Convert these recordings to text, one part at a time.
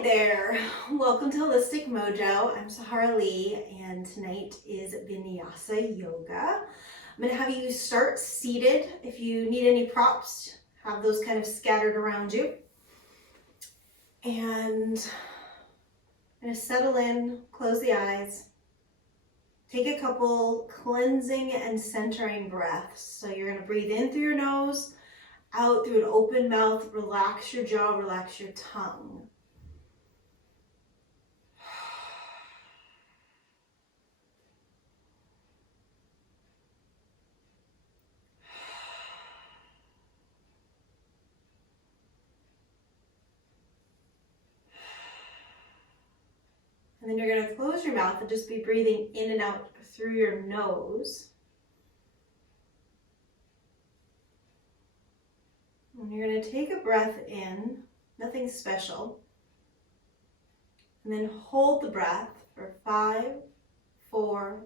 Hi there, welcome to Holistic Mojo. I'm Sahara Lee and tonight is Vinyasa Yoga. I'm going to have you start seated. If you need any props, have those kind of scattered around you. And I'm going to settle in, close the eyes. Take a couple cleansing and centering breaths. So you're going to breathe in through your nose, out through an open mouth, relax your jaw, relax your tongue. And then you're going to close your mouth and just be breathing in and out through your nose. And you're going to take a breath in, nothing special. And then hold the breath for 5, 4,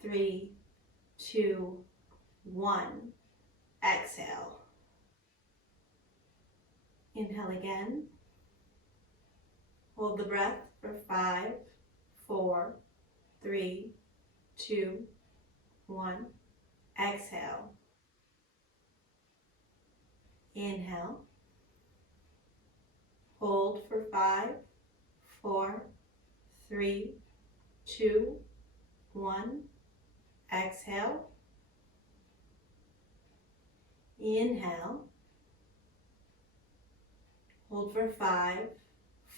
3, 2, 1. Exhale. Inhale again. Hold the breath for 5, 4, 3, 2, 1. Exhale. Inhale. Hold for 5, 4, 3, 2, 1. Exhale. Inhale. Hold for 5,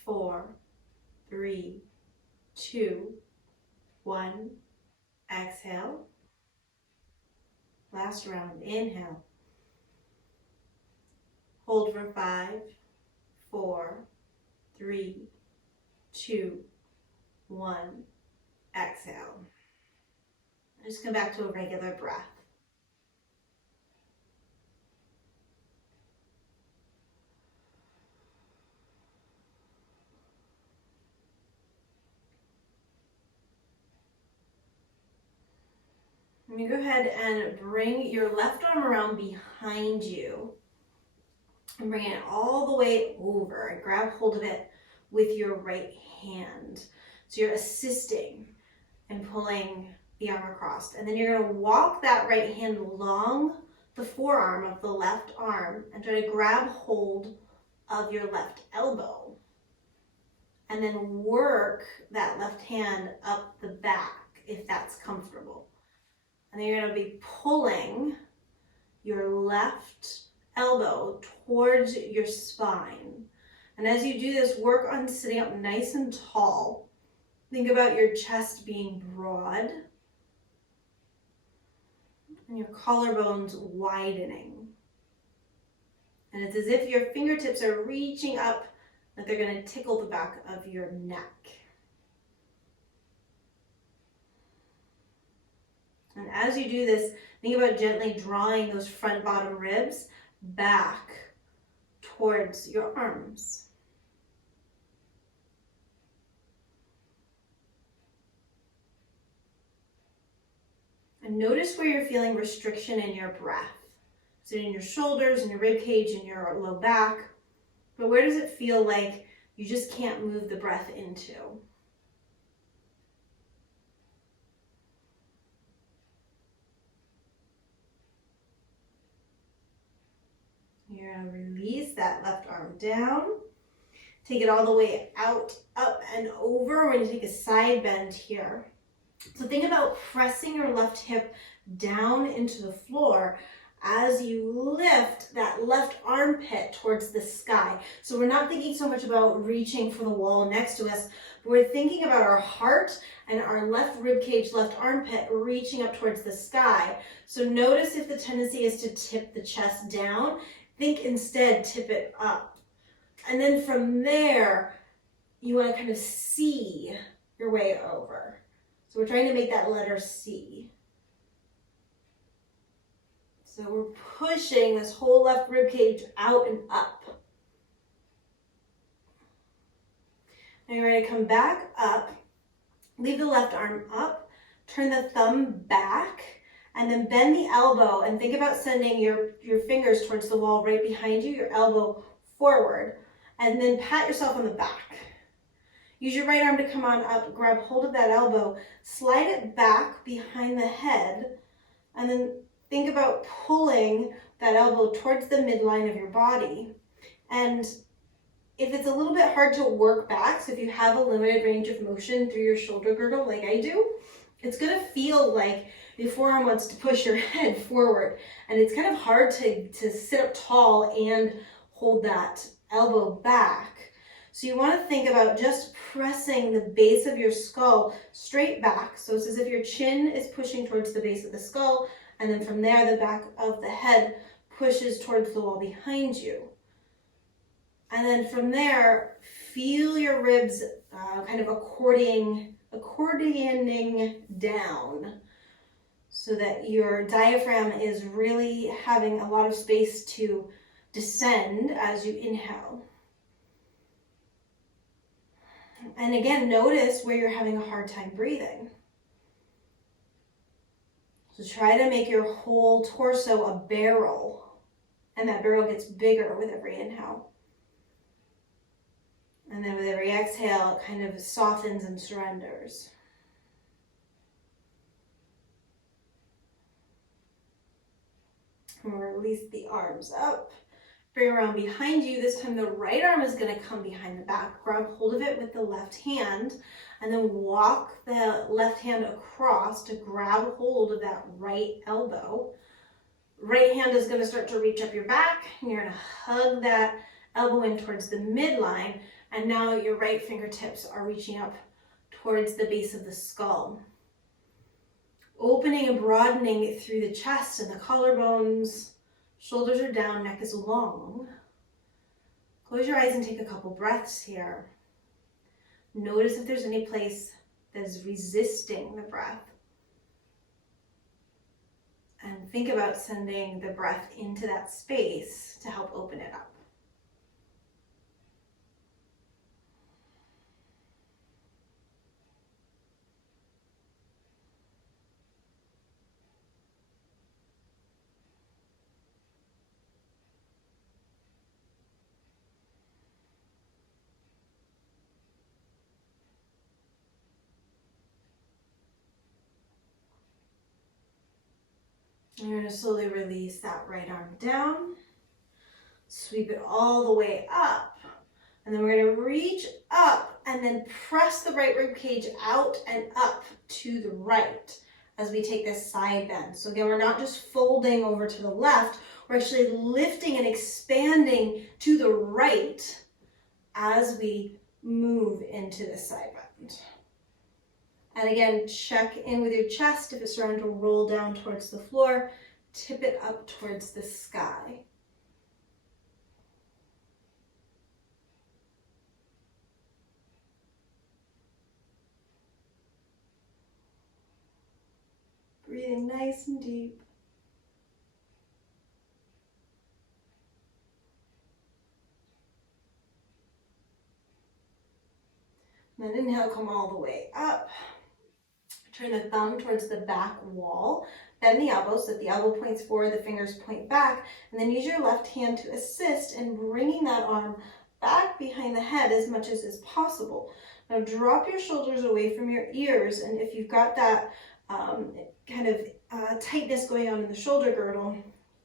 4, 3, 2, 1. Exhale. Last round. Inhale. Hold for 5, 4, 3, 2, 1. Exhale. Just come back to a regular breath. You go ahead and bring your left arm around behind you and bring it all the way over and grab hold of it with your right hand. So you're assisting and pulling the arm across. And then you're going to walk that right hand along the forearm of the left arm and try to grab hold of your left elbow. And then work that left hand up the back if that's comfortable. And then you're going to be pulling your left elbow towards your spine. And as you do this, work on sitting up nice and tall. Think about your chest being broad and your collarbones widening. And it's as if your fingertips are reaching up, like they're going to tickle the back of your neck. And as you do this, think about gently drawing those front bottom ribs back towards your arms. And notice where you're feeling restriction in your breath. So in your shoulders, in your rib cage, in your low back. But where does it feel like you just can't move the breath into? You're going to release that left arm down. Take it all the way out, up, and over. We're going to take a side bend here. So think about pressing your left hip down into the floor as you lift that left armpit towards the sky. So we're not thinking so much about reaching for the wall next to us, but we're thinking about our heart and our left rib cage, left armpit reaching up towards the sky. So notice if the tendency is to tip the chest down, think instead tip it up. And then from there, you want to kind of see your way over. So we're trying to make that letter C. So we're pushing this whole left rib cage out and up. Now you're ready to come back up. Leave the left arm up. Turn the thumb back. And then bend the elbow and think about sending your fingers towards the wall right behind you, your elbow forward. And then pat yourself on the back. Use your right arm to come on up, grab hold of that elbow, slide it back behind the head, and then think about pulling that elbow towards the midline of your body. And if it's a little bit hard to work back, so if you have a limited range of motion through your shoulder girdle like I do, it's gonna feel like your forearm wants to push your head forward. And it's kind of hard to sit up tall and hold that elbow back. So you wanna think about just pressing the base of your skull straight back. So it's as if your chin is pushing towards the base of the skull, and then from there, the back of the head pushes towards the wall behind you. And then from there, feel your ribs kind of accordioning down so that your diaphragm is really having a lot of space to descend as you inhale. And again, notice where you're having a hard time breathing. So try to make your whole torso a barrel, and that barrel gets bigger with every inhale. And then with every exhale, it kind of softens and surrenders. And release the arms up. Bring around behind you. This time the right arm is going to come behind the back. Grab hold of it with the left hand, and then walk the left hand across to grab hold of that right elbow. Right hand is going to start to reach up your back, and you're going to hug that elbow in towards the midline. And now your right fingertips are reaching up towards the base of the skull. Opening and broadening through the chest and the collarbones. Shoulders are down, neck is long. Close your eyes and take a couple breaths here. Notice if there's any place that is resisting the breath. And think about sending the breath into that space to help open it up. You're going to slowly release that right arm down, sweep it all the way up, and then we're going to reach up and then press the right rib cage out and up to the right as we take this side bend. So again, we're not just folding over to the left, we're actually lifting and expanding to the right as we move into the side bend. And again, check in with your chest. If it's starting to roll down towards the floor, tip it up towards the sky. Breathing nice and deep. And then inhale, come all the way up. Turn the thumb towards the back wall. Bend the elbows so that the elbow points forward, the fingers point back, and then use your left hand to assist in bringing that arm back behind the head as much as is possible. Now drop your shoulders away from your ears, and if you've got that tightness going on in the shoulder girdle,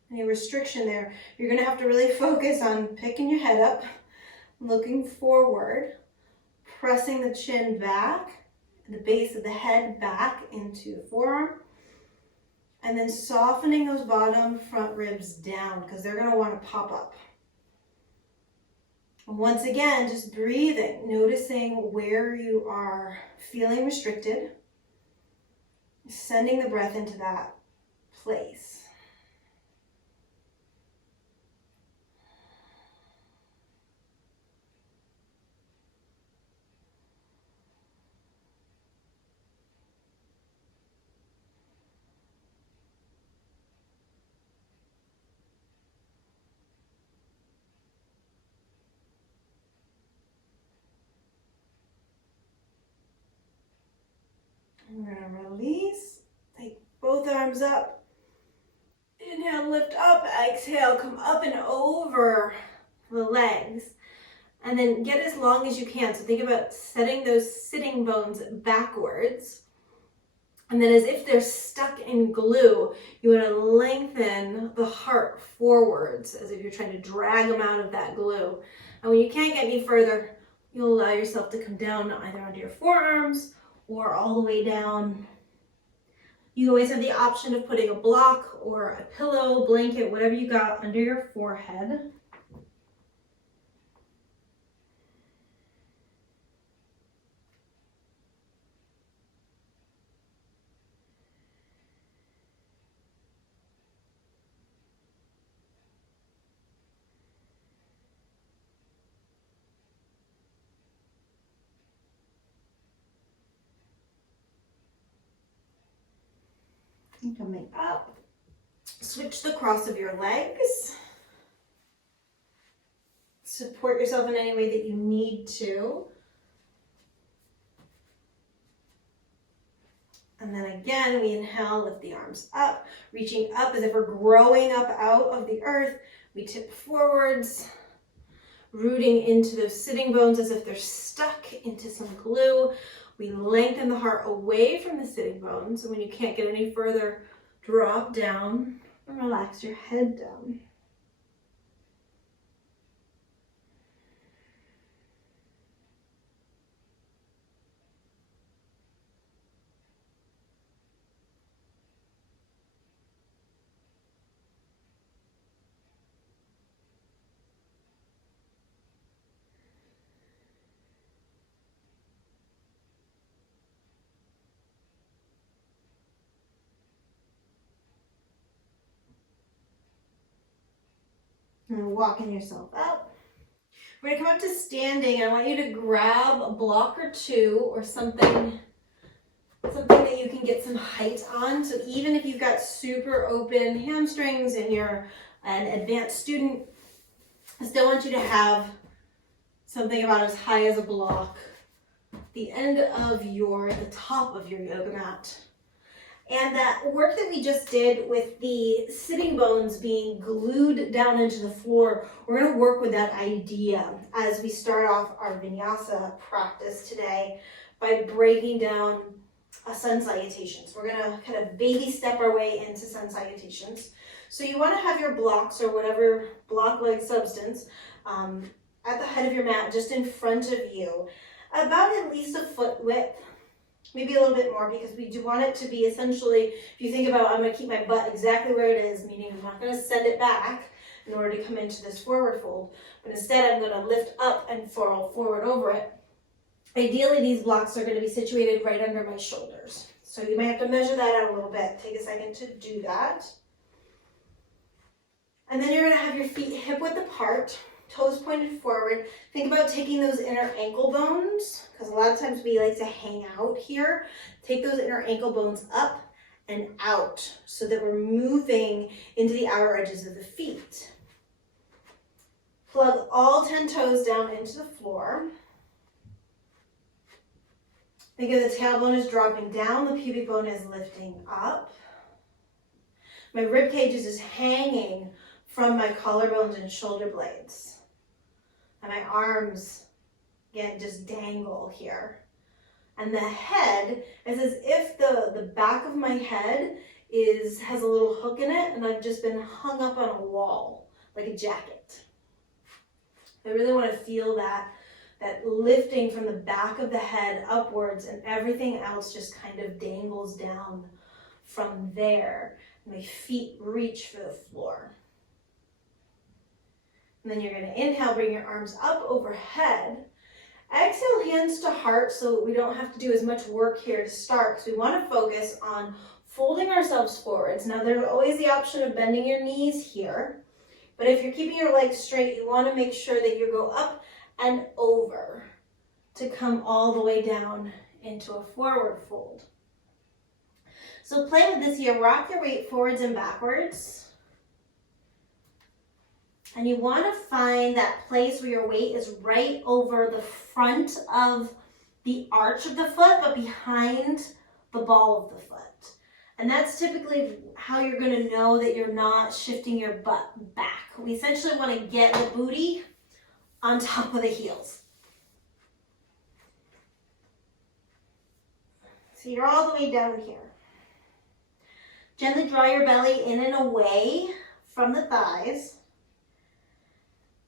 any restriction there, you're going to have to really focus on picking your head up, looking forward, pressing the chin back, the base of the head back into the forearm, and then softening those bottom front ribs down because they're going to want to pop up. Once again, just breathing, noticing where you are feeling restricted, sending the breath into that place. We're going to release, take both arms up, inhale, lift up, exhale, come up and over the legs. And then get as long as you can. So think about setting those sitting bones backwards. And then as if they're stuck in glue, you want to lengthen the heart forwards as if you're trying to drag them out of that glue. And when you can't get any further, you'll allow yourself to come down either onto your forearms or all the way down. You always have the option of putting a block or a pillow, blanket, whatever you got under your forehead. And coming up, switch the cross of your legs. Support yourself in any way that you need to. And then again, we inhale, lift the arms up, reaching up as if we're growing up out of the earth. We tip forwards, rooting into those sitting bones as if they're stuck into some glue. We lengthen the heart away from the sitting bones. And when you can't get any further, drop down and relax your head down. And walking yourself up. We're going to come up to standing. I want you to grab a block or two or something that you can get some height on. So even if you've got super open hamstrings and you're an advanced student, I still want you to have something about as high as a block. The end of the top of your yoga mat. And that work that we just did with the sitting bones being glued down into the floor, we're going to work with that idea as we start off our vinyasa practice today by breaking down sun salutations. We're going to kind of baby step our way into sun salutations. So you want to have your blocks or whatever block-like substance at the head of your mat, just in front of you, about at least a foot width. Maybe a little bit more, because we do want it to be essentially, if you think about, I'm going to keep my butt exactly where it is, meaning I'm not going to send it back in order to come into this forward fold, but instead I'm going to lift up and fall forward over it. Ideally, these blocks are going to be situated right under my shoulders. So you might have to measure that out a little bit. Take a second to do that. And then you're going to have your feet hip width apart, toes pointed forward. Think about taking those inner ankle bones, because a lot of times we like to hang out here. Take those inner ankle bones up and out so that we're moving into the outer edges of the feet. Plug all 10 toes down into the floor. Think of the tailbone is dropping down, the pubic bone is lifting up. My rib cage is just hanging from my collarbones and shoulder blades. And my arms, again, just dangle here. And the head is as if the back of my head has a little hook in it, and I've just been hung up on a wall, like a jacket. I really want to feel that lifting from the back of the head upwards, and everything else just kind of dangles down from there. And my feet reach for the floor. And then you're going to inhale, bring your arms up overhead. Exhale, hands to heart, so we don't have to do as much work here to start, because we want to focus on folding ourselves forwards. Now, there's always the option of bending your knees here, but if you're keeping your legs straight, you want to make sure that you go up and over to come all the way down into a forward fold. So play with this here. Rock your weight forwards and backwards. And you want to find that place where your weight is right over the front of the arch of the foot, but behind the ball of the foot. And that's typically how you're going to know that you're not shifting your butt back. We essentially want to get the booty on top of the heels. So you're all the way down here. Gently draw your belly in and away from the thighs.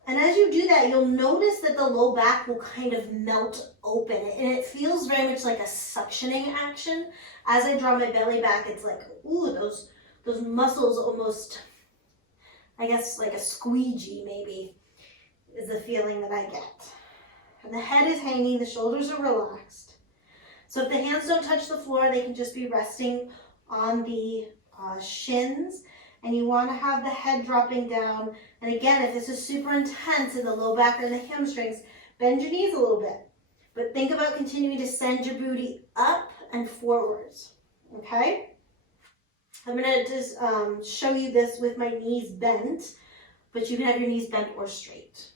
And as you do that, you'll notice that the low back will kind of melt open. And it feels very much like a suctioning action. As I draw my belly back, it's like, ooh, those muscles almost, I guess like a squeegee maybe, is the feeling that I get. And the head is hanging, the shoulders are relaxed. So if the hands don't touch the floor, they can just be resting on the shins. And you want to have the head dropping down. And again, if this is super intense in the low back or the hamstrings, bend your knees a little bit. But think about continuing to send your booty up and forwards, okay? I'm going to just show you this with my knees bent, but you can have your knees bent or straight.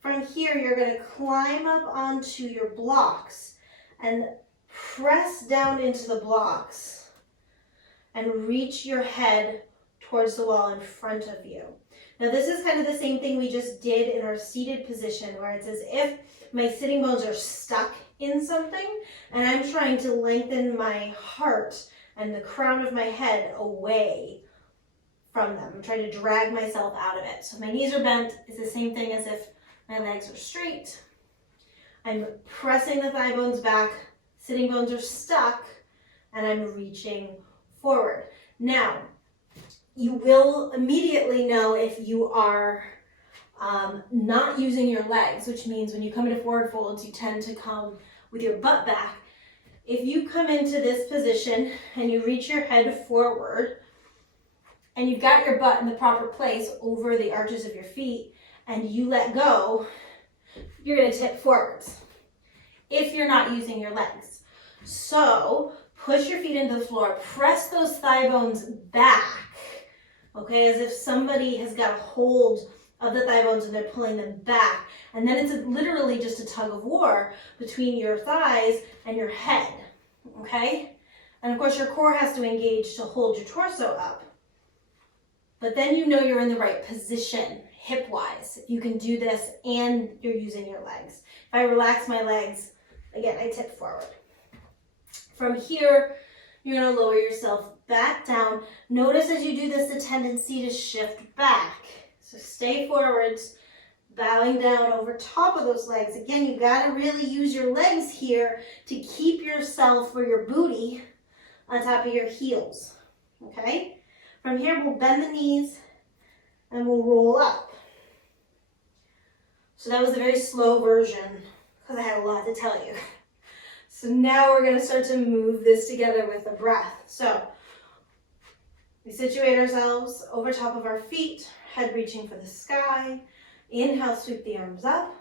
From here, you're going to climb up onto your blocks and press down into the blocks and reach your head towards the wall in front of you. Now this is kind of the same thing we just did in our seated position, where it's as if my sitting bones are stuck in something and I'm trying to lengthen my heart and the crown of my head away from them. I'm trying to drag myself out of it. So my knees are bent. It's the same thing as if my legs are straight. I'm pressing the thigh bones back, sitting bones are stuck, and I'm reaching forward. Now, you will immediately know if you are not using your legs, which means when you come into forward folds, you tend to come with your butt back. If you come into this position and you reach your head forward and you've got your butt in the proper place over the arches of your feet and you let go, you're going to tip forwards if you're not using your legs. So push your feet into the floor, press those thigh bones back, okay, as if somebody has got a hold of the thigh bones and they're pulling them back. And then it's literally just a tug of war between your thighs and your head, okay? And of course your core has to engage to hold your torso up. But then you know you're in the right position, hip-wise. You can do this and you're using your legs. If I relax my legs, again, I tip forward. From here, you're gonna lower yourself back down. Notice as you do this, the tendency to shift back. So stay forwards, bowing down over top of those legs. Again, you gotta really use your legs here to keep yourself or your booty on top of your heels, okay? From here, we'll bend the knees and we'll roll up. So that was a very slow version because I had a lot to tell you. So now we're gonna start to move this together with the breath. So we situate ourselves over top of our feet, head reaching for the sky. Inhale, sweep the arms up.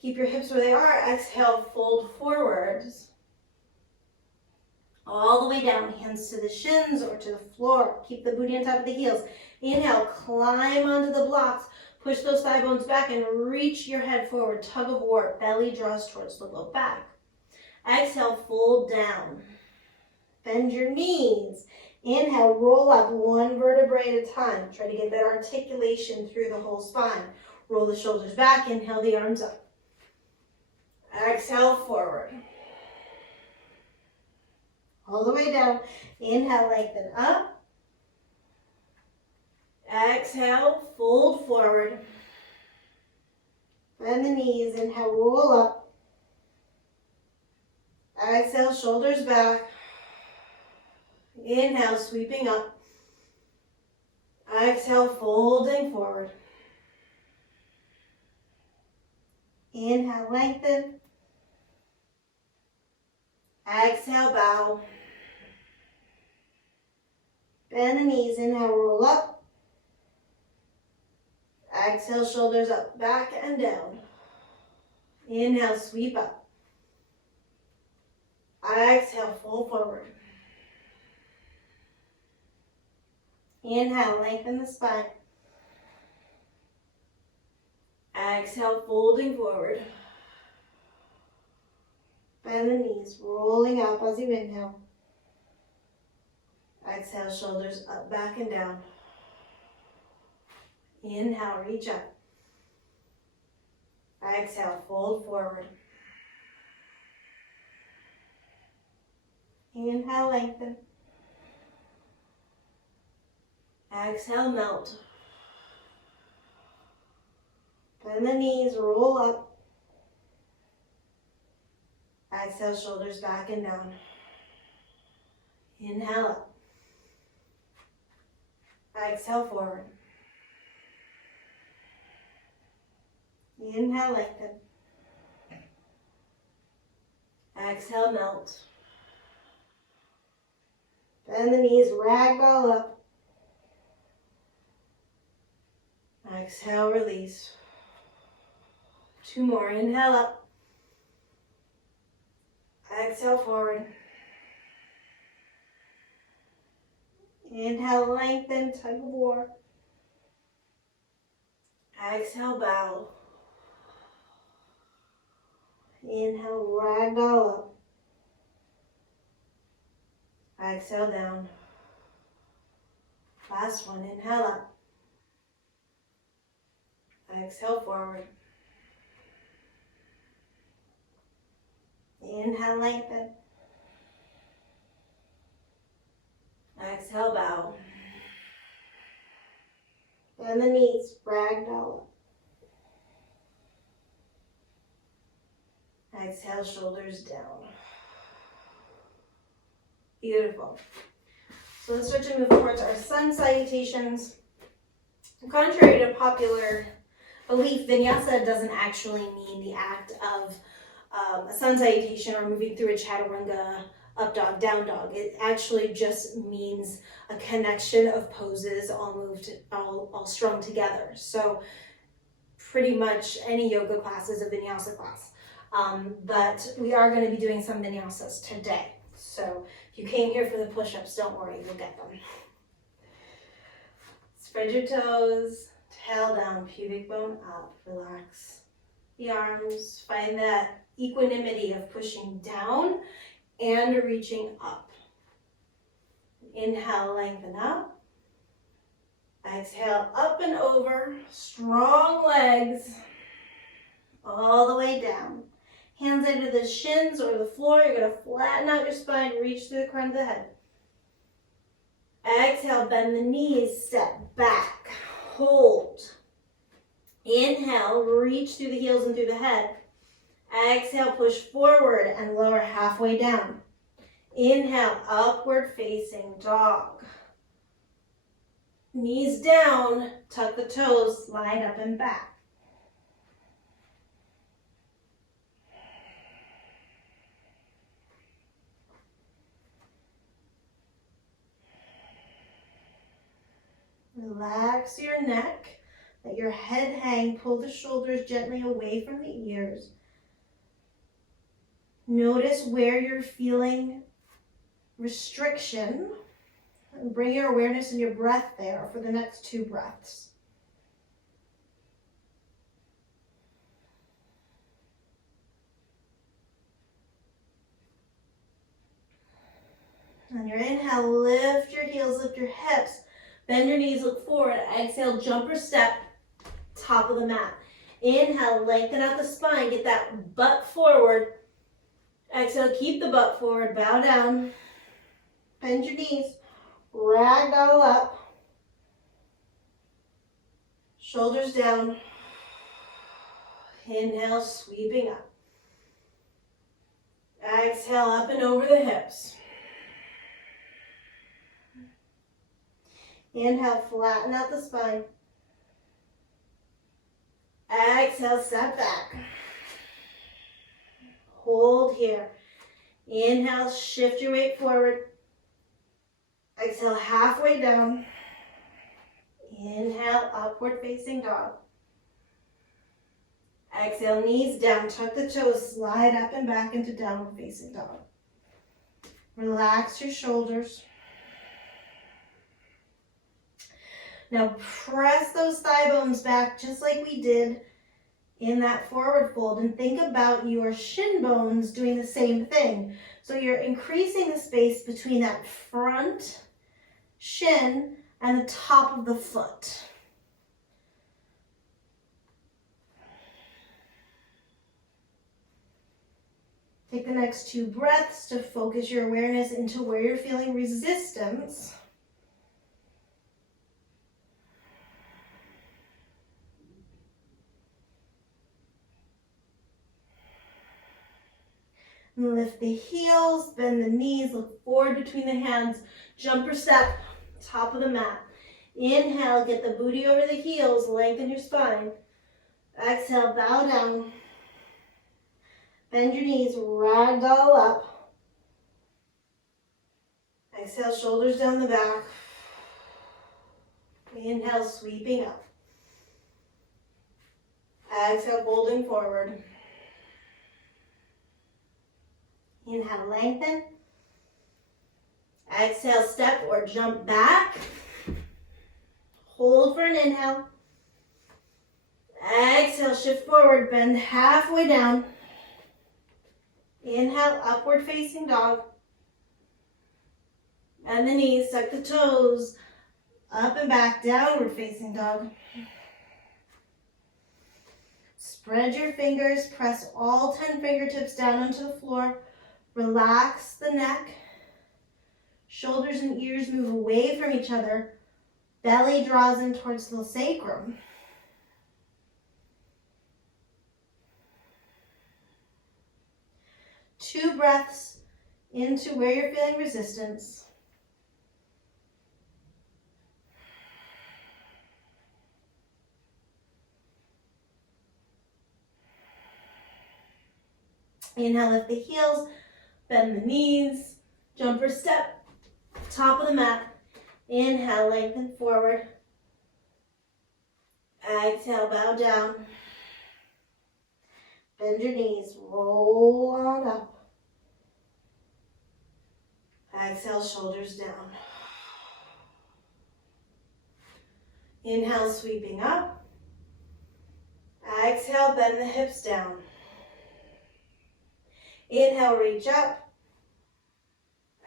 Keep your hips where they are. Exhale, fold forwards. All the way down, hands to the shins or to the floor. Keep the booty on top of the heels. Inhale, climb onto the blocks. Push those thigh bones back and reach your head forward. Tug of war, belly draws towards the low back. Exhale, fold down. Bend your knees. Inhale, roll up one vertebrae at a time. Try to get that articulation through the whole spine. Roll the shoulders back, inhale the arms up. Exhale, forward. All the way down. Inhale, lengthen up. Exhale, fold forward. Bend the knees, inhale, roll up. Exhale, shoulders back. Inhale, sweeping up. Exhale, folding forward. Inhale, lengthen. Exhale, bow. Bend the knees, inhale, roll up. Exhale, shoulders up, back and down. Inhale, sweep up. Exhale, fold forward. Inhale, lengthen the spine. Exhale, folding forward. Bend the knees, rolling up as you inhale. Exhale, shoulders up, back and down. Inhale, reach up. Exhale, fold forward. Inhale, lengthen. Exhale, melt. Bend the knees, roll up. Exhale, shoulders back and down. Inhale up. Exhale, forward. Inhale, lengthen. Exhale, melt. Bend the knees, ragdoll up. Exhale, release. 2 more. Inhale up. Exhale, forward. Inhale, lengthen, tug of war. Exhale, bow. Inhale, ragdoll up. Exhale, down. Last one. Inhale up. Exhale, forward. Inhale, lengthen. Exhale, bow. Bend the knees, ragdoll up. Exhale, shoulders down. Beautiful. So let's start to move towards our sun salutations. Contrary to popular belief, Vinyasa doesn't actually mean the act of a sun salutation or moving through a chaturanga, up dog, down dog. It actually just means a connection of poses all strung together. So pretty much any yoga class is a Vinyasa class. But we are going to be doing some Vinyasas today. So if you came here for the push-ups, don't worry, you'll get them. Spread your toes, tail down, pubic bone up, relax the arms. Find that equanimity of pushing down and reaching up. Inhale, lengthen up. Exhale, up and over, strong legs, all the way down. Hands into the shins or the floor. You're going to flatten out your spine, reach through the crown of the head. Exhale, bend the knees, step back, hold. Inhale, reach through the heels and through the head. Exhale, push forward and lower halfway down. Inhale, upward facing dog. Knees down, tuck the toes, slide up and back. Relax your neck, let your head hang, pull the shoulders gently away from the ears. Notice where you're feeling restriction and bring your awareness and your breath there for the next 2 breaths. On your inhale, lift your heels, lift your hips. Bend your knees, look forward. Exhale, jump or step, top of the mat. Inhale, lengthen out the spine, get that butt forward. Exhale, keep the butt forward, bow down. Bend your knees, ragdoll up. Shoulders down. Inhale, sweeping up. Exhale, up and over the hips. Inhale, flatten out the spine. Exhale, step back. Hold here. Inhale, shift your weight forward. Exhale, halfway down. Inhale, upward facing dog. Exhale, knees down, tuck the toes, slide up and back into downward facing dog. Relax your shoulders. Now press those thigh bones back just like we did in that forward fold, and think about your shin bones doing the same thing. So you're increasing the space between that front shin and the top of the foot. Take the next 2 breaths to focus your awareness into where you're feeling resistance. And lift the heels, bend the knees, look forward between the hands, jumper step, top of the mat. Inhale, get the booty over the heels, lengthen your spine. Exhale, bow down. Bend your knees, ragdoll up. Exhale, shoulders down the back. Inhale, sweeping up. Exhale, folding forward. Inhale, lengthen. Exhale, step or jump back. Hold for an inhale. Exhale, shift forward, bend halfway down. Inhale, upward facing dog. Bend the knees, tuck the toes. Up and back, downward facing dog. Spread your fingers, press all 10 fingertips down onto the floor. Relax the neck. Shoulders and ears move away from each other. Belly draws in towards the sacrum. Two breaths into where you're feeling resistance. Inhale, lift the heels, bend the knees, jumper step, top of the mat. Inhale, lengthen forward. Exhale, bow down. Bend your knees, roll on up. Exhale, shoulders down. Inhale, sweeping up. Exhale, bend the hips down. Inhale, reach up.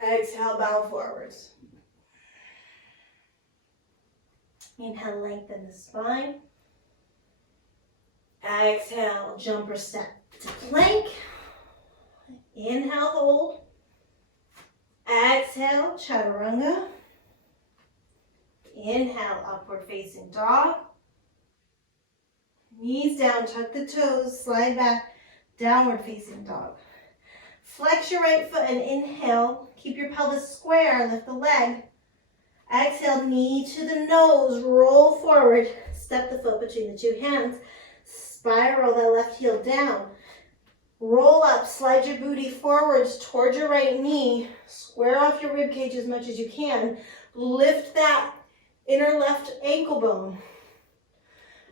Exhale, bow forwards. Inhale, lengthen the spine. Exhale, jumper step to plank. Inhale, hold. Exhale, chaturanga. Inhale, upward facing dog. Knees down, tuck the toes, slide back, downward facing dog. Flex your right foot and inhale. Keep your pelvis square, lift the leg. Exhale, knee to the nose, roll forward. Step the foot between the two hands. Spiral that left heel down. Roll up, slide your booty forwards towards your right knee. Square off your rib cage as much as you can. Lift that inner left ankle bone.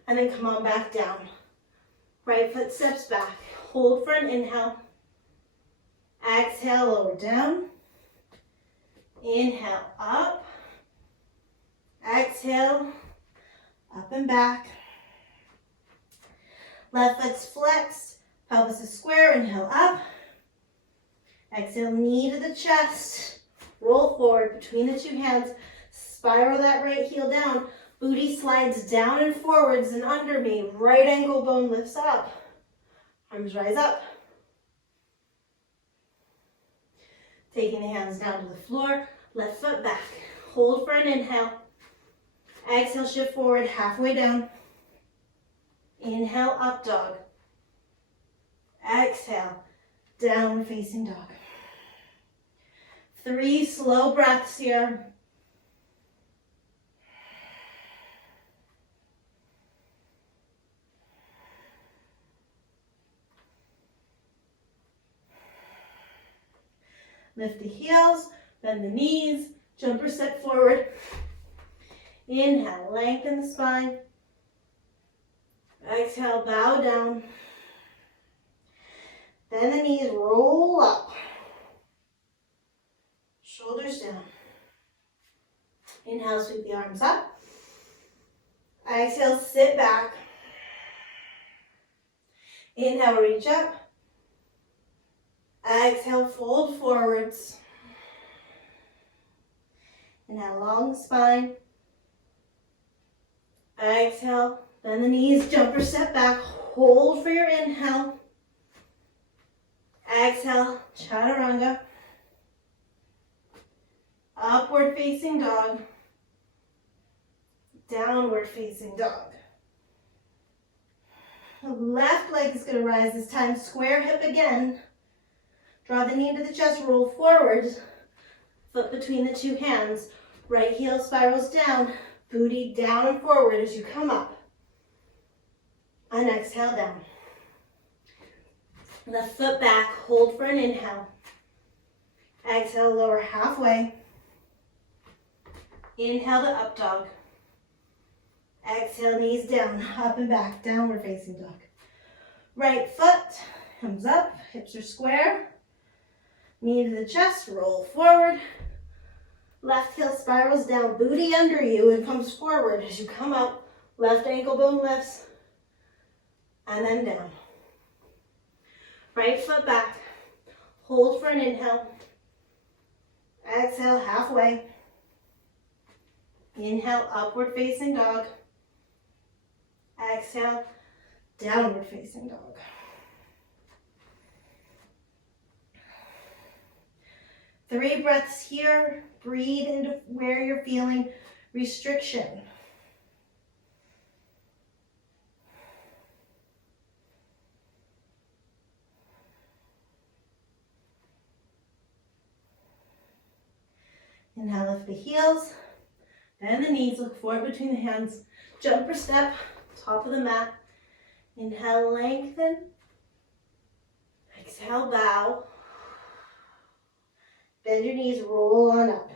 And then come on back down. Right foot steps back. Hold for an inhale. Exhale, lower down. Inhale, up. Exhale, up and back. Left foot's flexed, pelvis is square, inhale up. Exhale, knee to the chest. Roll forward between the two hands. Spiral that right heel down. Booty slides down and forwards and under me. Right ankle bone lifts up. Arms rise up. Taking the hands down to the floor. Left foot back. Hold for an inhale. Exhale, shift forward, halfway down. Inhale, up dog. Exhale, downward facing dog. 3 slow breaths here. Lift the heels, bend the knees, jumper step forward. Inhale, lengthen the spine. Exhale, bow down. Bend the knees, roll up. Shoulders down. Inhale, sweep the arms up. Exhale, sit back. Inhale, reach up. Exhale, fold forwards. Inhale, long spine. Exhale, bend the knees, jumper step back. Hold for your inhale. Exhale, chaturanga. Upward facing dog. Downward facing dog. The left leg is going to rise this time. Square hip again. Draw the knee into the chest, roll forward. Foot between the two hands. Right heel spirals down. Booty down and forward as you come up. And exhale down. Left foot back, hold for an inhale. Exhale, lower halfway. Inhale to up dog. Exhale, knees down, up and back, downward facing dog. Right foot comes up, hips are square. Knee to the chest, roll forward. Left heel spirals down, booty under you and comes forward as you come up. Left ankle bone lifts and then down. Right foot back, hold for an inhale. Exhale, halfway. Inhale, upward facing dog. Exhale, downward facing dog. Three breaths here. Breathe into where you're feeling restriction. Inhale, lift the heels, bend the knees, look forward between the hands, jumper step, top of the mat. Inhale, lengthen. Exhale, bow. Bend your knees, roll on up.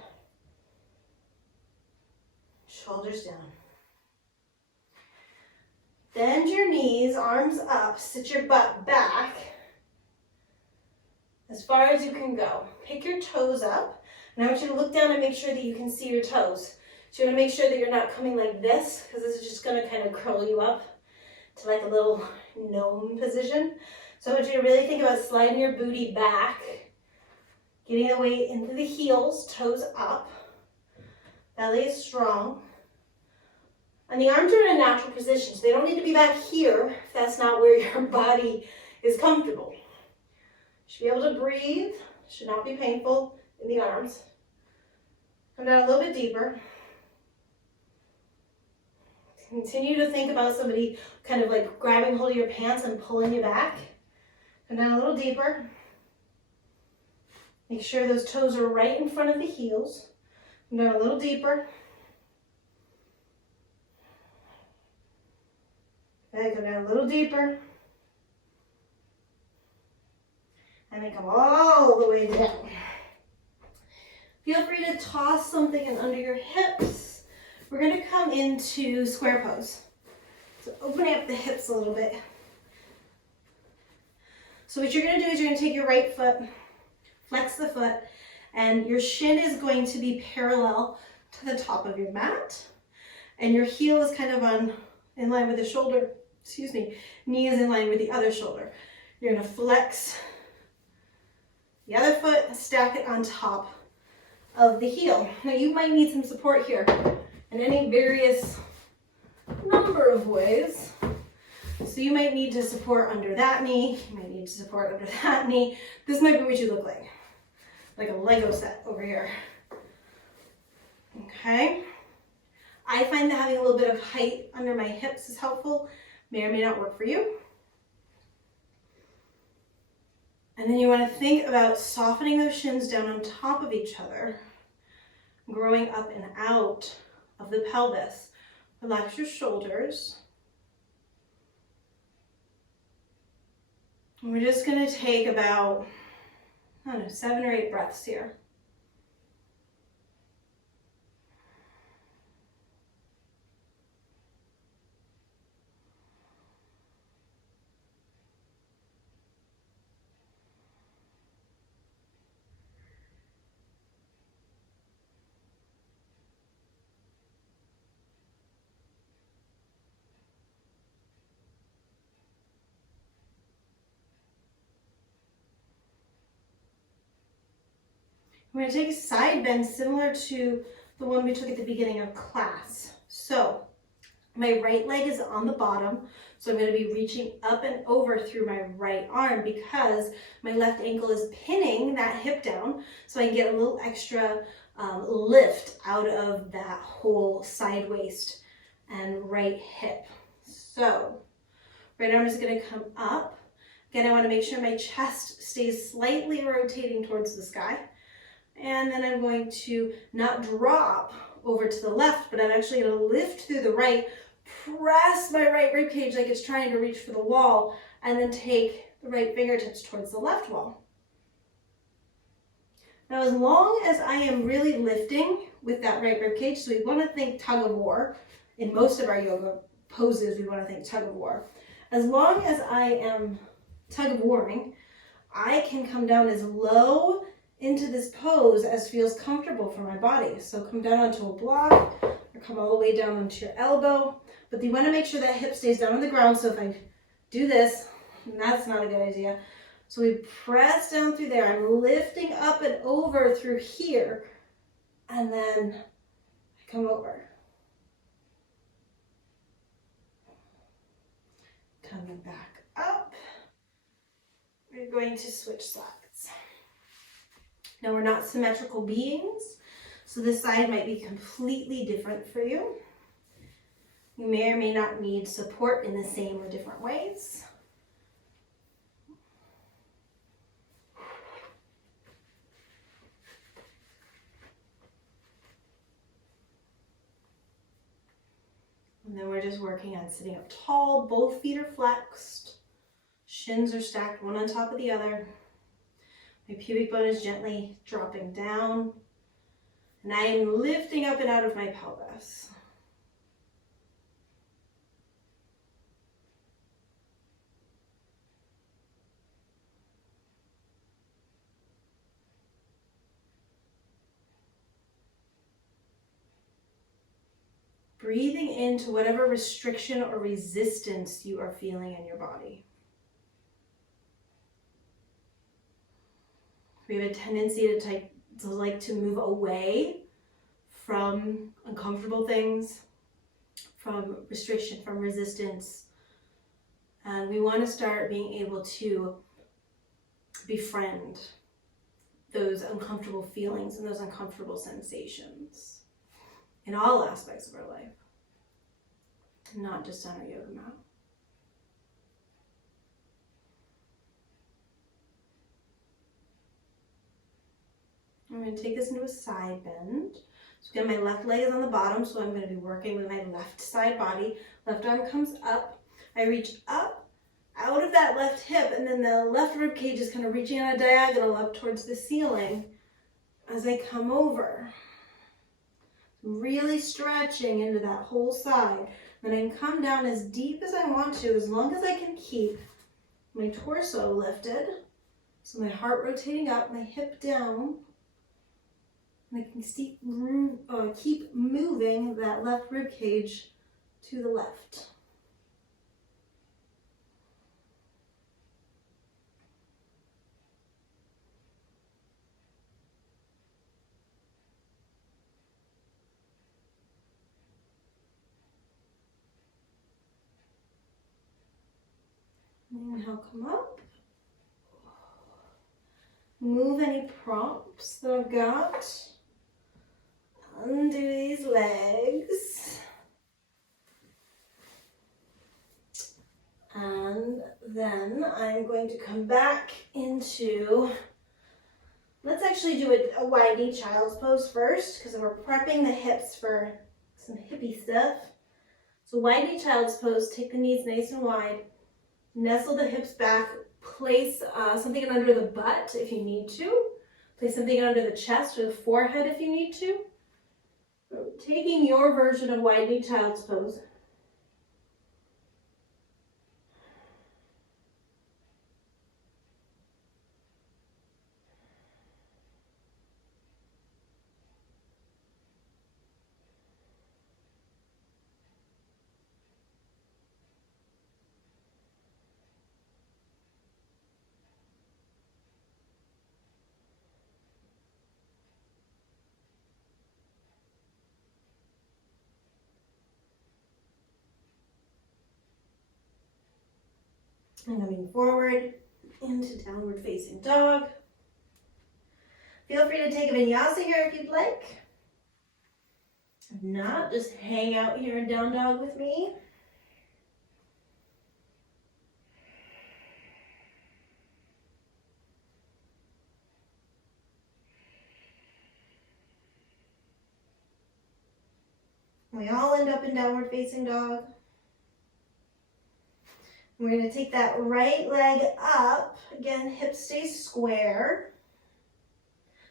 Shoulders down. Bend your knees, arms up, sit your butt back as far as you can go. Pick your toes up, and I want you to look down and make sure that you can see your toes. So you want to make sure that you're not coming like this, because this is just going to kind of curl you up to like a little gnome position. So I want you to really think about sliding your booty back, getting the weight into the heels, toes up, belly is strong. And the arms are in a natural position, so they don't need to be back here if that's not where your body is comfortable. You should be able to breathe, should not be painful in the arms. Come down a little bit deeper. Continue to think about somebody kind of like grabbing hold of your pants and pulling you back. Come down a little deeper. Make sure those toes are right in front of the heels. Come down a little deeper. Okay, come down a little deeper. And then come all the way down. Feel free to toss something in under your hips. We're going to come into square pose. So opening up the hips a little bit. So what you're going to do is you're going to take your right foot, flex the foot, and your shin is going to be parallel to the top of your mat. And your heel is kind of in line with the shoulder, knee is in line with the other shoulder. You're going to flex the other foot, stack it on top of the heel. Now you might need some support here in any various number of ways. So you might need to support under that knee, you might need to support under that knee. This might be what you look like a Lego set over here. Okay. I find that having a little bit of height under my hips is helpful. May or may not work for you. And then you want to think about softening those shins down on top of each other, growing up and out of the pelvis. Relax your shoulders. And we're just going to take about, 7 or 8 breaths here. We're going to take a side bend similar to the one we took at the beginning of class. So My right leg is on the bottom, so I'm going to be reaching up and over through my right arm because my left ankle is pinning that hip down, so I can get a little extra lift out of that whole side waist and right hip. So right arm is going to come up. Again, I want to make sure my chest stays slightly rotating towards the sky. And then I'm going to not drop over to the left, but I'm actually going to lift through the right, press my right rib cage like it's trying to reach for the wall, and then take the right fingertips towards the left wall. Now, as long as I am really lifting with that right rib cage, so we want to think tug of war. In most of our yoga poses, we want to think tug of war. As long as I am tug of warring, I can come down as low into this pose as feels comfortable for my body. So come down onto a block or come all the way down onto your elbow. But you want to make sure that hip stays down on the ground. So if I do this, that's not a good idea. So we press down through there. I'm lifting up and over through here. And then I come over. Coming back up. We're going to switch sides. Now, we're not symmetrical beings, so this side might be completely different for you. You may or may not need support in the same or different ways. And then we're just working on sitting up tall. Both feet are flexed. Shins are stacked one on top of the other. My pubic bone is gently dropping down. And I am lifting up and out of my pelvis. Breathing into whatever restriction or resistance you are feeling in your body. We have a tendency to like to move away from uncomfortable things, from restriction, from resistance. And we want to start being able to befriend those uncomfortable feelings and those uncomfortable sensations in all aspects of our life, not just on our yoga mat. I'm going to take this into a side bend. So again, my left leg is on the bottom, so I'm going to be working with my left side body. Left arm comes up. I reach up out of that left hip, and then the left rib cage is kind of reaching on a diagonal up towards the ceiling as I come over. Really stretching into that whole side. Then I can come down as deep as I want to, as long as I can keep my torso lifted. So my heart rotating up, my hip down. And I can keep moving that left rib cage to the left. Inhale, come up. Move any props that I've got. Undo these legs. And then I'm going to come back into, let's actually do a wide knee child's pose first, because we're prepping the hips for some hippie stuff. So wide knee child's pose, take the knees nice and wide, nestle the hips back, place something under the butt if you need to, place something under the chest or the forehead if you need to. Taking your version of wide knee child's pose. And coming forward into downward facing dog. Feel free to take a vinyasa here if you'd like. If not, just hang out here in down dog with me. We all end up in downward facing dog. We're going to take that right leg up. Again, hips stay square.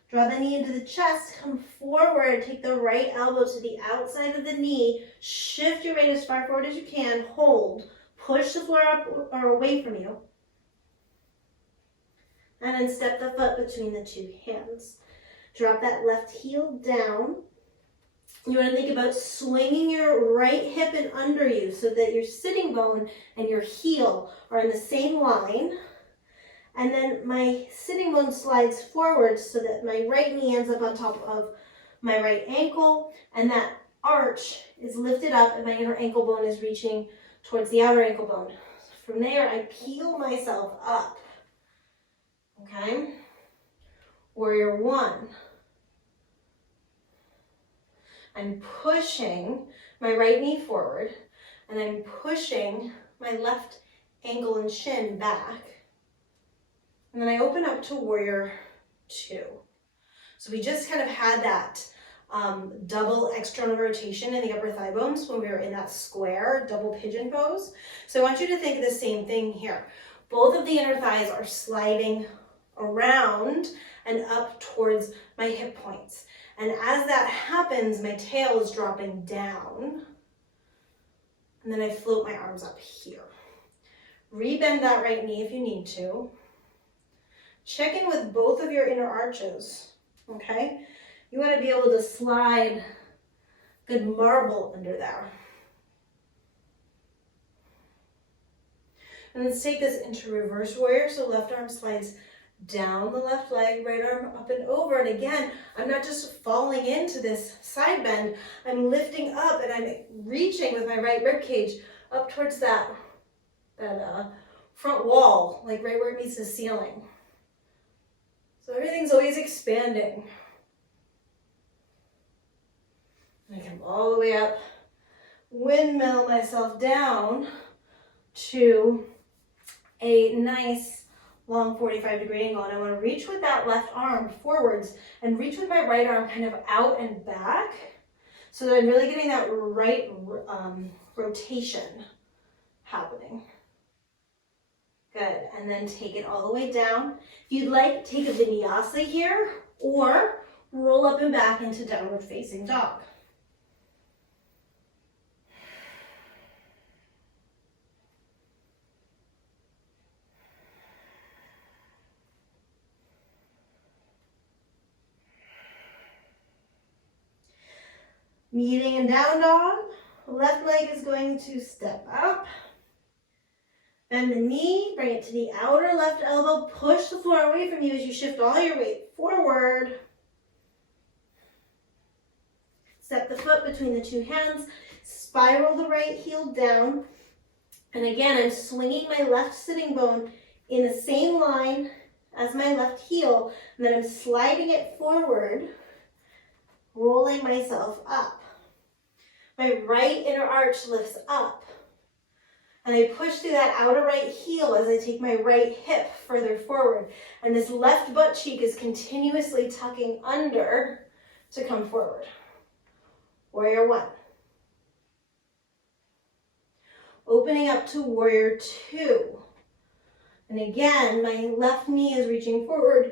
Draw the knee into the chest, come forward, take the right elbow to the outside of the knee, shift your weight as far forward as you can, hold, push the floor up or away from you, and then step the foot between the two hands. Drop that left heel down. You want to think about swinging your right hip in under you so that your sitting bone and your heel are in the same line. And then my sitting bone slides forward so that my right knee ends up on top of my right ankle, and that arch is lifted up and my inner ankle bone is reaching towards the outer ankle bone. From there, I peel myself up. Okay? Warrior one. I'm pushing my right knee forward, and I'm pushing my left ankle and shin back. And then I open up to warrior two. So we just kind of had that double external rotation in the upper thigh bones when we were in that square double pigeon pose. So I want you to think of the same thing here. Both of the inner thighs are sliding around and up towards my hip points. And as that happens, my tail is dropping down. And then I float my arms up here. Rebend that right knee if you need to. Check in with both of your inner arches, okay? You want to be able to slide good marble under there. And let's take this into reverse warrior. So left arm slides down the left leg, right arm up and over. And again, I'm not just falling into this side bend. I'm lifting up and I'm reaching with my right rib cage up towards that front wall, like right where it meets the ceiling. So everything's always expanding. And I come all the way up, windmill myself down to a nice long 45-degree angle. And I want to reach with that left arm forwards and reach with my right arm kind of out and back so that I'm really getting that right rotation happening. Good, and then take it all the way down. If you'd like, take a vinyasa here or roll up and back into downward facing dog. Meeting in down dog, left leg is going to step up. Bend the knee, bring it to the outer left elbow, push the floor away from you as you shift all your weight forward. Step the foot between the two hands, spiral the right heel down. And again, I'm swinging my left sitting bone in the same line as my left heel, and then I'm sliding it forward, rolling myself up. My right inner arch lifts up. And I push through that outer right heel as I take my right hip further forward. And this left butt cheek is continuously tucking under to come forward. Warrior one. Opening up to warrior two. And again, my left knee is reaching forward.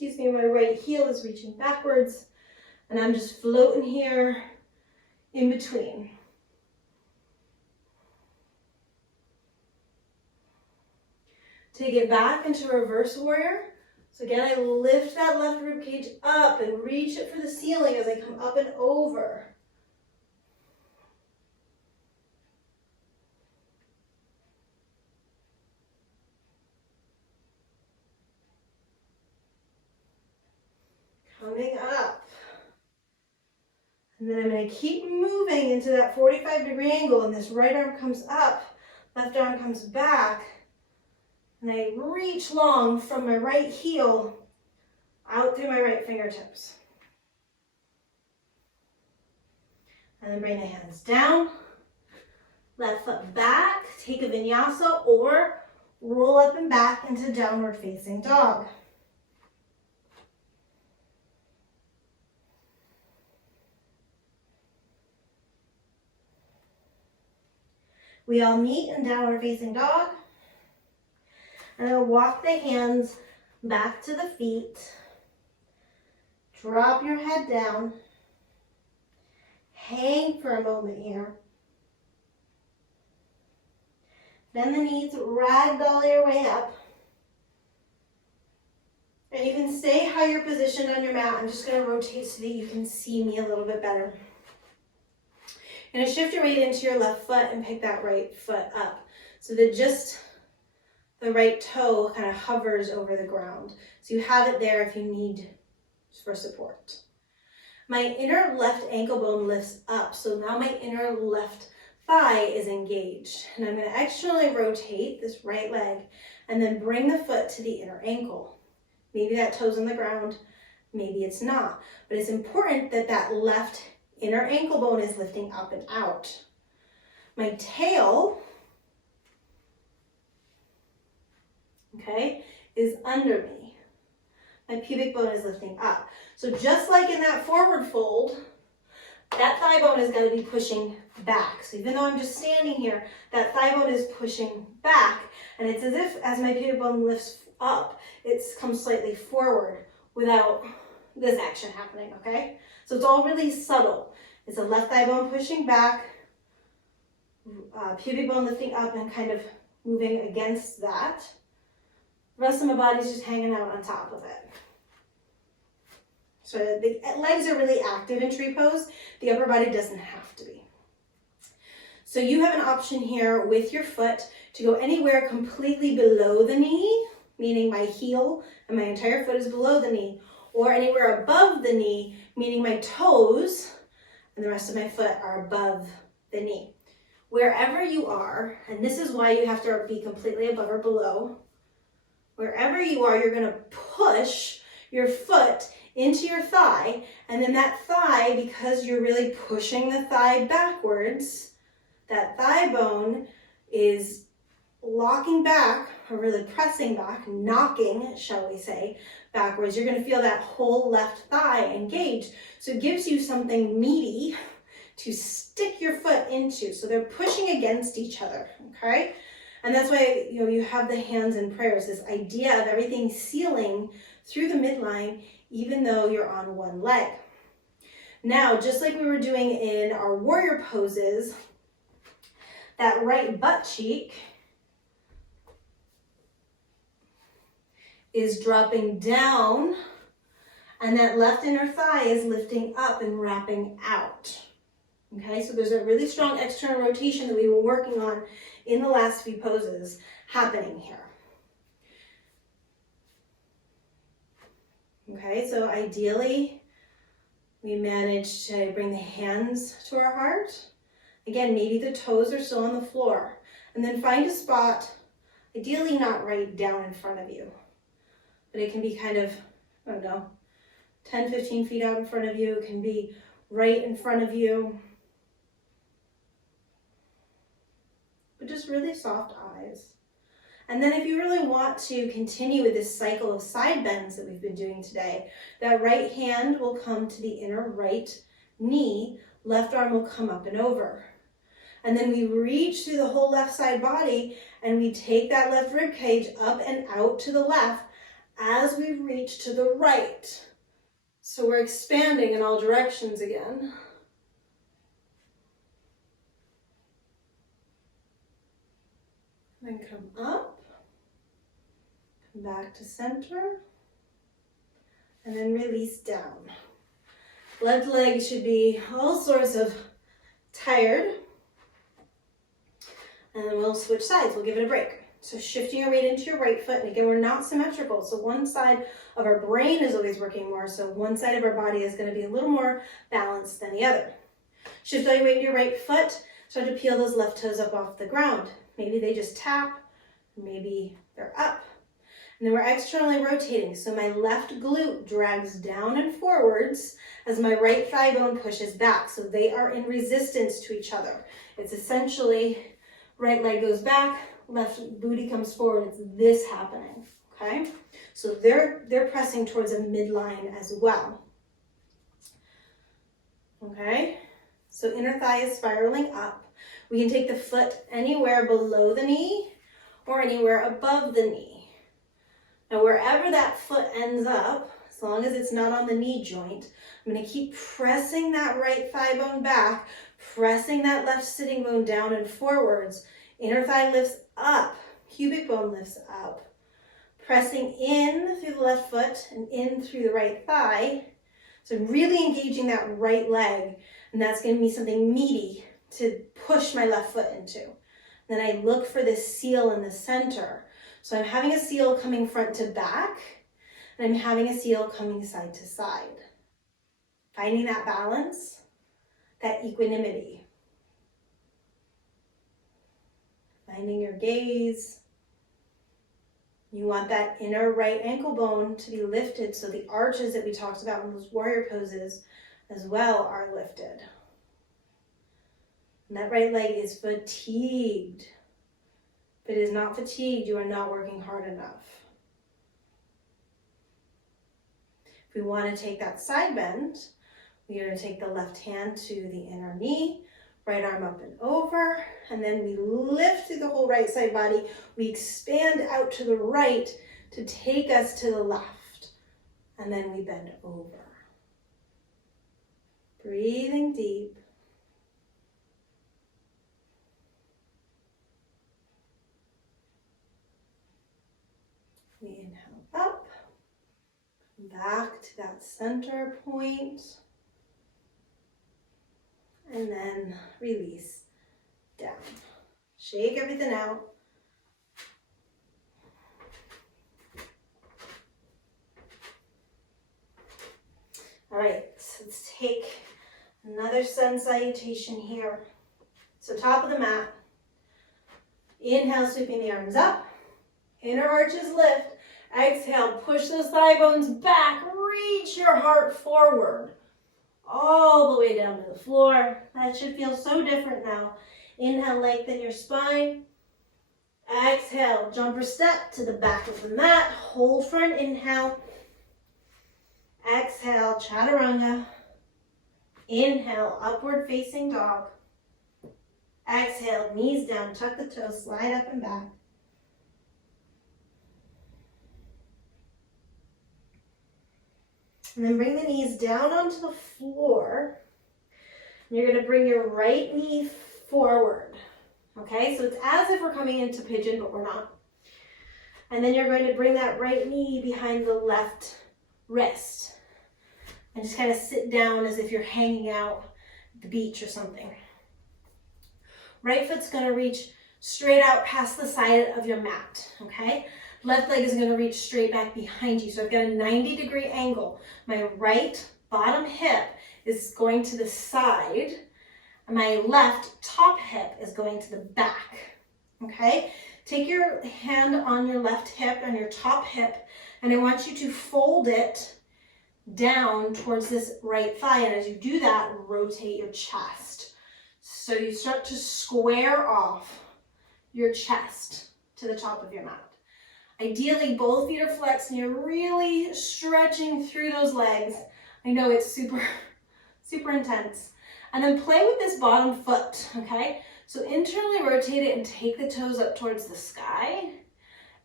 My right heel is reaching backwards. And I'm just floating here in between. Take it back into reverse warrior. So again, I lift that left rib cage up and reach it for the ceiling as I come up and over. Coming up. And then I'm going to keep moving into that 45-degree angle, and this right arm comes up, left arm comes back. And I reach long from my right heel out through my right fingertips. And then bring the hands down. Left foot back. Take a vinyasa or roll up and back into downward facing dog. We all meet in downward facing dog. And then walk the hands back to the feet. Drop your head down. Hang for a moment here. Bend the knees, ragdoll your way up. And you can stay how you're positioned on your mat. I'm just going to rotate so that you can see me a little bit better. You're going to shift your weight into your left foot and pick that right foot up so that just the right toe kind of hovers over the ground. So you have it there if you need for support. My inner left ankle bone lifts up, so now my inner left thigh is engaged. And I'm going to externally rotate this right leg and then bring the foot to the inner ankle. Maybe that toe's on the ground, maybe it's not. But it's important that that left inner ankle bone is lifting up and out. My tail, okay, is under me. My pubic bone is lifting up. So just like in that forward fold, that thigh bone is going to be pushing back. So even though I'm just standing here, that thigh bone is pushing back. And it's as if as my pubic bone lifts up, it comes slightly forward without this action happening, okay? So it's all really subtle. It's a left thigh bone pushing back, pubic bone lifting up and kind of moving against that. The rest of my body's just hanging out on top of it. So the legs are really active in tree pose. The upper body doesn't have to be. So you have an option here with your foot to go anywhere completely below the knee, meaning my heel and my entire foot is below the knee, or anywhere above the knee, meaning my toes and the rest of my foot are above the knee. Wherever you are, and this is why you have to be completely above or below, wherever you are, you're going to push your foot into your thigh, and then that thigh, because you're really pushing the thigh backwards, that thigh bone is locking back, or really pressing back, knocking, shall we say, backwards. You're going to feel that whole left thigh engaged. So it gives you something meaty to stick your foot into. So they're pushing against each other, okay? And that's why you have the hands in prayers, this idea of everything sealing through the midline, even though you're on one leg. Now, just like we were doing in our warrior poses, that right butt cheek is dropping down, and that left inner thigh is lifting up and wrapping out. Okay, so there's a really strong external rotation that we were working on in the last few poses happening here. Okay, so ideally, we manage to bring the hands to our heart. Again, maybe the toes are still on the floor. And then find a spot, ideally not right down in front of you. But it can be kind of, 10, 15 feet out in front of you. It can be right in front of you. But just really soft eyes. And then if you really want to continue with this cycle of side bends that we've been doing today, that right hand will come to the inner right knee, left arm will come up and over. And then we reach through the whole left side body and we take that left rib cage up and out to the left as we reach to the right. So we're expanding in all directions again. Then come up, come back to center, and then release down. Left leg should be all sorts of tired. And then we'll switch sides, we'll give it a break. So shifting your weight into your right foot, and again, we're not symmetrical. So one side of our brain is always working more, so one side of our body is gonna be a little more balanced than the other. Shift all your weight into your right foot, start to peel those left toes up off the ground. Maybe they just tap, maybe they're up. And then we're externally rotating. So my left glute drags down and forwards as my right thigh bone pushes back. So they are in resistance to each other. It's essentially right leg goes back, left booty comes forward. It's this happening, okay? So they're pressing towards a midline as well. Okay? So inner thigh is spiraling up. We can take the foot anywhere below the knee or anywhere above the knee. Now, wherever that foot ends up, as long as it's not on the knee joint, I'm going to keep pressing that right thigh bone back, pressing that left sitting bone down and forwards. Inner thigh lifts up, pubic bone lifts up. Pressing in through the left foot and in through the right thigh. So I'm really engaging that right leg, and that's going to be something meaty to push my left foot into. Then I look for this seal in the center. So I'm having a seal coming front to back, and I'm having a seal coming side to side. Finding that balance, that equanimity. Finding your gaze. You want that inner right ankle bone to be lifted so the arches that we talked about in those warrior poses as well are lifted. And that right leg is fatigued. If it is not fatigued, you are not working hard enough. If we want to take that side bend, we are going to take the left hand to the inner knee, right arm up and over, and then we lift through the whole right side body. We expand out to the right to take us to the left, and then we bend over. Breathing deep. We inhale up, back to that center point, and then release down. Shake everything out. All right, so let's take another sun salutation here. So top of the mat, inhale, sweeping the arms up. Inner arches lift. Exhale, push those thigh bones back. Reach your heart forward. All the way down to the floor. That should feel so different now. Inhale, lengthen your spine. Exhale, jumper step to the back of the mat. Hold for an inhale. Exhale, chaturanga. Inhale, upward facing dog. Exhale, knees down, tuck the toes, slide up and back. And then bring the knees down onto the floor. And you're going to bring your right knee forward. Okay, so it's as if we're coming into pigeon, but we're not. And then you're going to bring that right knee behind the left wrist. And just kind of sit down as if you're hanging out at the beach or something. Right foot's going to reach straight out past the side of your mat, okay? Left leg is going to reach straight back behind you. So I've got a 90-degree angle. My right bottom hip is going to the side. And my left top hip is going to the back. Okay? Take your hand on your left hip and your top hip, and I want you to fold it down towards this right thigh. And as you do that, rotate your chest. So you start to square off your chest to the top of your mat. Ideally, both feet are flexed and you're really stretching through those legs. I know it's super intense. And then play with this bottom foot, okay? So internally rotate it and take the toes up towards the sky.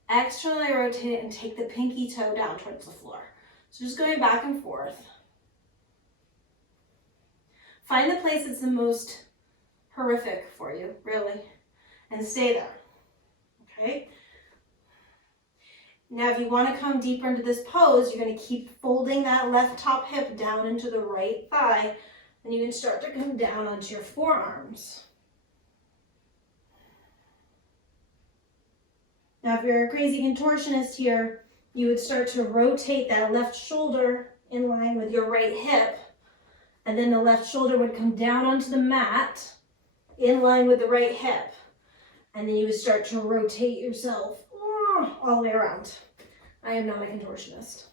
Externally rotate it and take the pinky toe down towards the floor. So just going back and forth. Find the place that's the most horrific for you, really, and stay there, okay? Now, if you want to come deeper into this pose, you're going to keep folding that left top hip down into the right thigh, and you can start to come down onto your forearms. Now, if you're a crazy contortionist here, you would start to rotate that left shoulder in line with your right hip, and then the left shoulder would come down onto the mat in line with the right hip. And then you would start to rotate yourself all the way around. I am not a contortionist.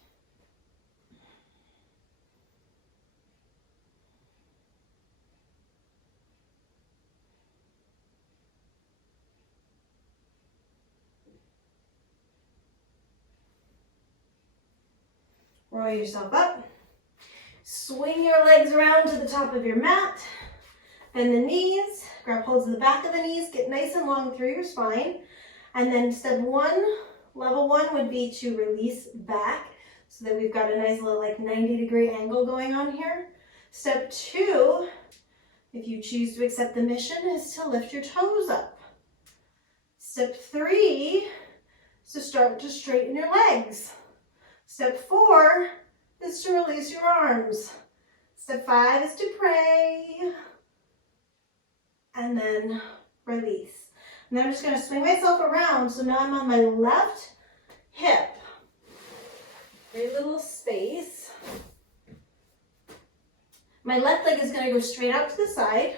Roll yourself up. Swing your legs around to the top of your mat. Bend the knees. Grab holds of the back of the knees. Get nice and long through your spine. And then step one, level one would be to release back so that we've got a nice little like 90-degree angle going on here. Step two, if you choose to accept the mission, is to lift your toes up. Step three is to start to straighten your legs. Step four is to release your arms. Step five is to pray. And then release. And then I'm just going to swing myself around. So now I'm on my left hip. Very little space. My left leg is going to go straight out to the side.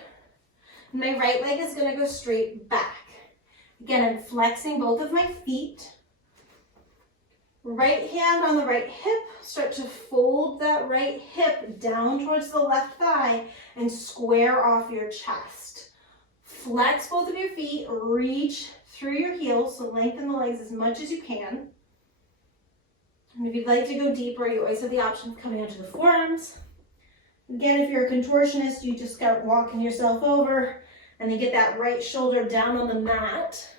And my right leg is going to go straight back. Again, I'm flexing both of my feet. Right hand on the right hip. Start to fold that right hip down towards the left thigh and square off your chest. Flex both of your feet, reach through your heels, so lengthen the legs as much as you can. And if you'd like to go deeper, you always have the option of coming onto the forearms. Again, if you're a contortionist, you just start walking yourself over and then get that right shoulder down on the mat,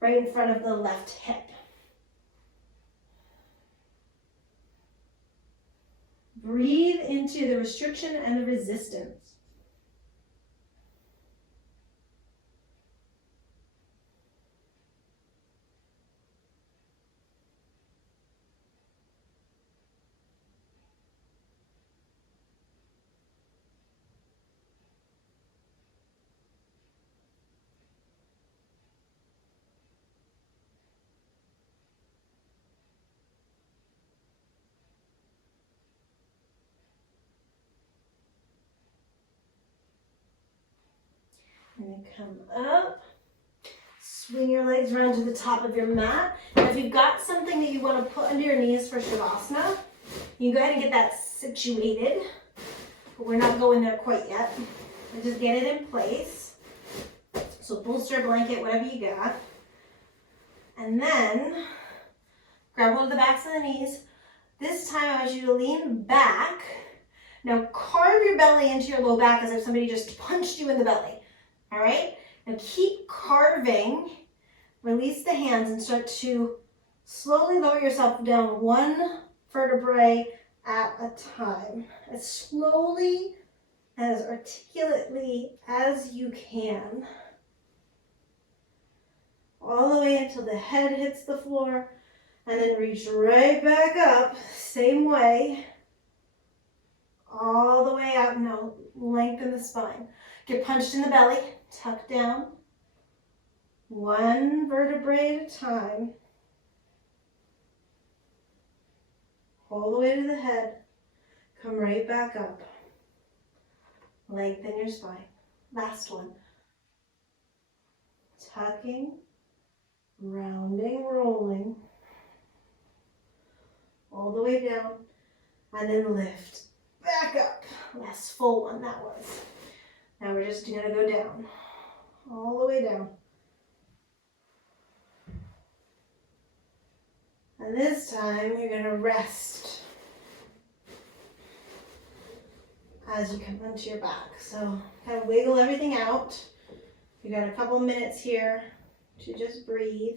right in front of the left hip. Breathe into the restriction and the resistance. And then come up, swing your legs around to the top of your mat. Now if you've got something that you want to put under your knees for Shavasana, you can go ahead and get that situated, but we're not going there quite yet. And just get it in place. So bolster, blanket, whatever you got. And then grab hold of the backs of the knees. This time I want you to lean back. Now carve your belly into your low back as if somebody just punched you in the belly. All right, now keep carving, release the hands and start to slowly lower yourself down one vertebrae at a time. As slowly, as articulately as you can. All the way until the head hits the floor and then reach right back up, same way. All the way out, now lengthen the spine. Get punched in the belly, tuck down, one vertebrae at a time. All the way to the head, come right back up. Lengthen your spine. Last one. Tucking, rounding, rolling. All the way down, and then lift back up. Last full one that was. Now we're just going to go down, all the way down. And this time you're going to rest as you come onto your back. So kind of wiggle everything out. You got a couple minutes here to just breathe.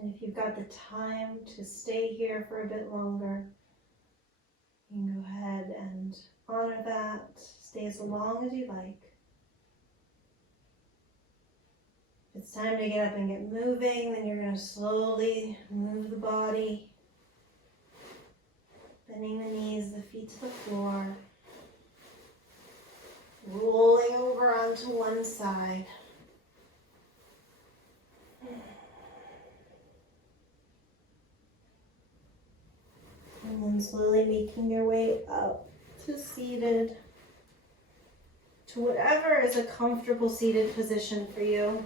And if you've got the time to stay here for a bit longer, you can go ahead and honor that. Stay as long as you like. If it's time to get up and get moving, then you're going to slowly move the body, bending the knees, the feet to the floor, rolling over onto one side. And then slowly making your way up to seated, to whatever is a comfortable seated position for you.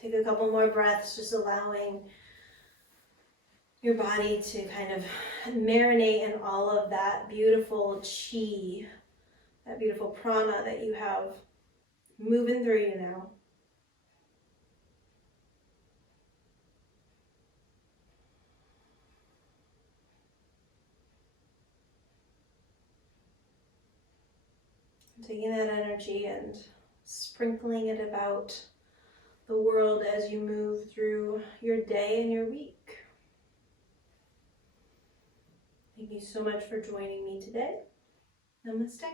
Take a couple more breaths, just allowing your body to kind of marinate in all of that beautiful chi, that beautiful prana that you have moving through you now. Taking that energy and sprinkling it about the world as you move through your day and your week. Thank you so much for joining me today. Namaste.